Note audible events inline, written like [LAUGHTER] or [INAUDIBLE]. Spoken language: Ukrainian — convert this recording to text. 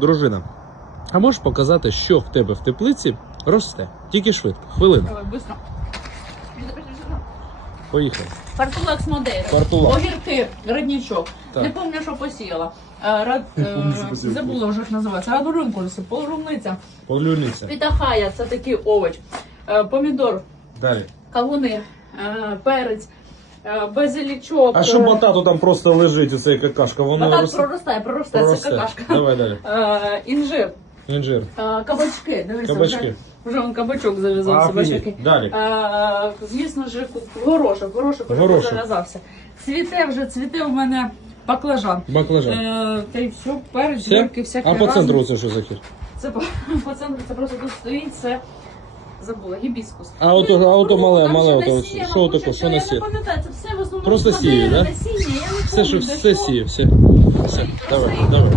дружина, а можеш показати, що в тебе в теплиці росте? Тільки швидко. Хвилина. Давай, быстро. Поїхали. Фартулак з. Фартулак. Огірки, родничок. Так. Не пам'ятаю, що посіяла. Е, Рад, е, забула вже, як називається. Радуринку, полуниця. Полюниця. Питахая, це такий овоч. Е, Помідор, Далі. кавуни, е, перець, базилічок. А що е, батату там просто лежить, оцей какашка, воно Батат росте? проростає, проростає, це Проросте. какашка. Давай далі. Е, Інжир, Інжир. е, кабачки. Дивися, Кабачки. Вже, вже он кабачок зав'язався, бачиш який. Далі. Е, звісно ж, горошок, горошок вже Горошок. зав'язався. Цвіте вже, цвіте у мене баклажан. Баклажан. Е, та й все, перець, Все? гірки, всяке А по центру це що за хір? Це по, [LAUGHS] по центру, це просто тут стоїть, це забула, гібіскус. А ото- а ото мале, мале ото, що таке, що Я насіє? не пам'ятаю, це все в основному Просто сіє, да? насіння, я не Все, що пам'ятаю, все сіє, все. Все, давай, давай.